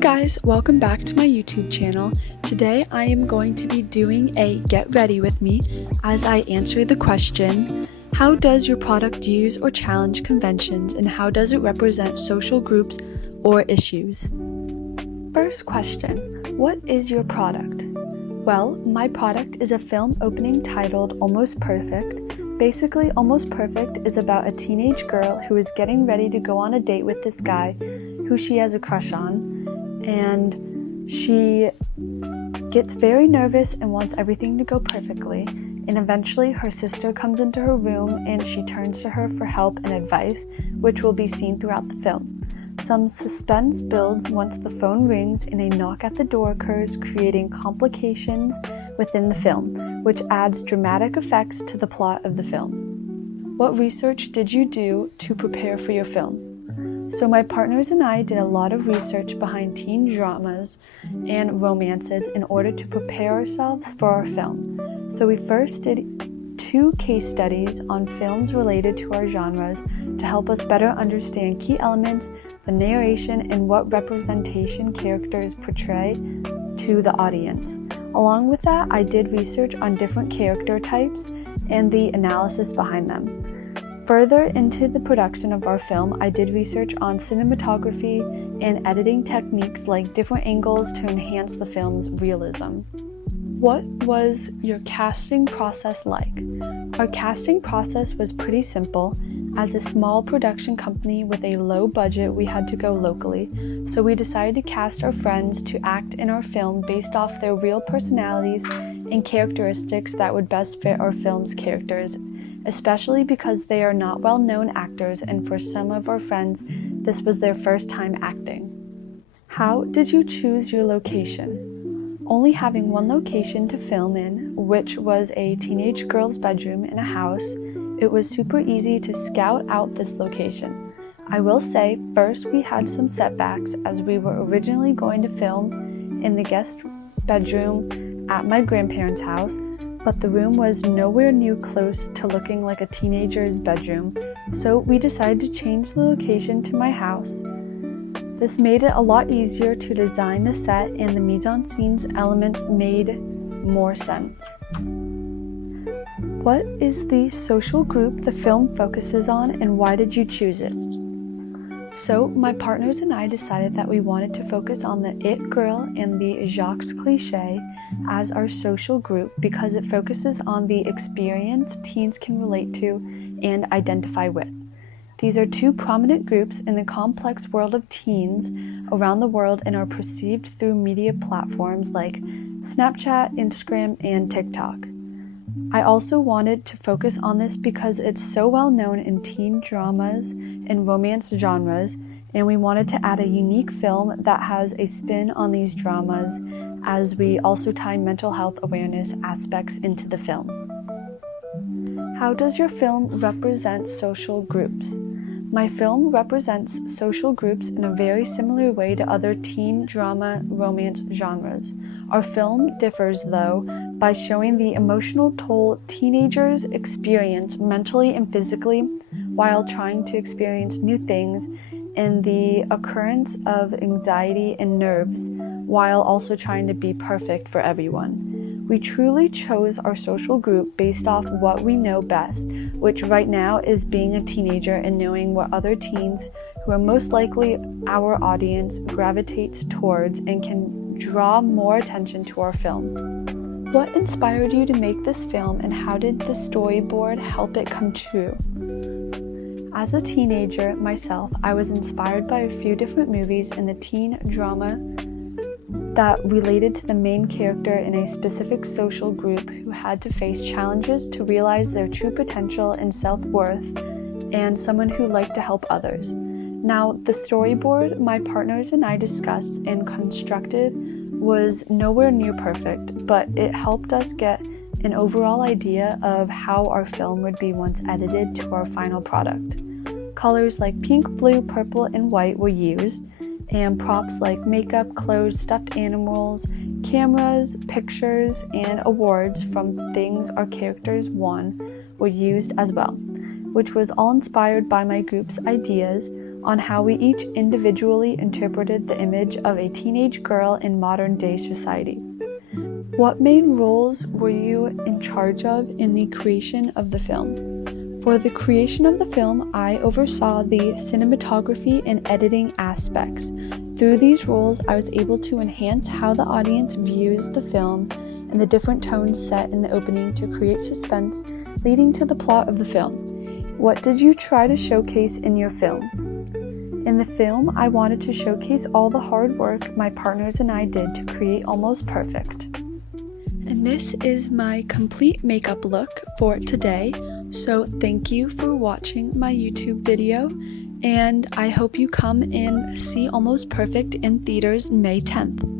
guys, welcome back to my YouTube channel. Today I am going to be doing a get ready with me as I answer the question, how does your product use or challenge conventions and how does it represent social groups or issues? First question, what is your product? Well, my product is a film opening titled Almost Perfect. Basically, Almost Perfect is about a teenage girl who is getting ready to go on a date with this guy who she has a crush on. And she gets very nervous and wants everything to go perfectly, and eventually her sister comes into her room and she turns to her for help and advice, which will be seen throughout the film. Some suspense builds once the phone rings and a knock at the door occurs, creating complications within the film, which adds dramatic effects to the plot of the film. What research did you do to prepare for your film? So my partners and I did a lot of research behind teen dramas and romances in order to prepare ourselves for our film. So we first did 2 case studies on films related to our genres to help us better understand key elements, the narration, and what representation characters portray to the audience. Along with that, I did research on different character types and the analysis behind them. Further into the production of our film, I did research on cinematography and editing techniques like different angles to enhance the film's realism. What was your casting process like? Our casting process was pretty simple. As a small production company with a low budget, we had to go locally, so we decided to cast our friends to act in our film based off their real personalities and characteristics that would best fit our film's characters, especially because they are not well-known actors, and for some of our friends, this was their first time acting. How did you choose your location? Only having one location to film in, which was a teenage girl's bedroom in a house, it was super easy to scout out this location. I will say, first we had some setbacks as we were originally going to film in the guest bedroom at my grandparents' house, but the room was nowhere near close to looking like a teenager's bedroom, so we decided to change the location to my house. This made it a lot easier to design the set, and the mise-en-scene elements made more sense. What is the social group the film focuses on, and why did you choose it? So, my partners and I decided that we wanted to focus on the it girl and the Jacques cliché as our social group because it focuses on the experience teens can relate to and identify with. These are 2 prominent groups in the complex world of teens around the world and are perceived through media platforms like Snapchat, Instagram, and TikTok. I also wanted to focus on this because it's so well known in teen dramas and romance genres, and we wanted to add a unique film that has a spin on these dramas as we also tie mental health awareness aspects into the film. How does your film represent social groups? My film represents social groups in a very similar way to other teen drama romance genres. Our film differs, though, by showing the emotional toll teenagers experience mentally and physically while trying to experience new things and the occurrence of anxiety and nerves while also trying to be perfect for everyone. We truly chose our social group based off what we know best, which right now is being a teenager and knowing what other teens, who are most likely our audience, gravitates towards and can draw more attention to our film. What inspired you to make this film, and how did the storyboard help it come true? As a teenager myself, I was inspired by a few different movies in the teen drama that related to the main character in a specific social group who had to face challenges to realize their true potential and self-worth, and someone who liked to help others. Now, the storyboard my partners and I discussed and constructed was nowhere near perfect, but it helped us get an overall idea of how our film would be once edited to our final product. Colors like pink, blue, purple, and white were used, and props like makeup, clothes, stuffed animals, cameras, pictures, and awards from things our characters won were used as well, which was all inspired by my group's ideas, on how we each individually interpreted the image of a teenage girl in modern-day society. What main roles were you in charge of in the creation of the film? For the creation of the film, I oversaw the cinematography and editing aspects. Through these roles, I was able to enhance how the audience views the film and the different tones set in the opening to create suspense, leading to the plot of the film. What did you try to showcase in your film? In the film, I wanted to showcase all the hard work my partners and I did to create Almost Perfect. And this is my complete makeup look for today. So thank you for watching my YouTube video, and I hope you come and see Almost Perfect in theaters May 10th.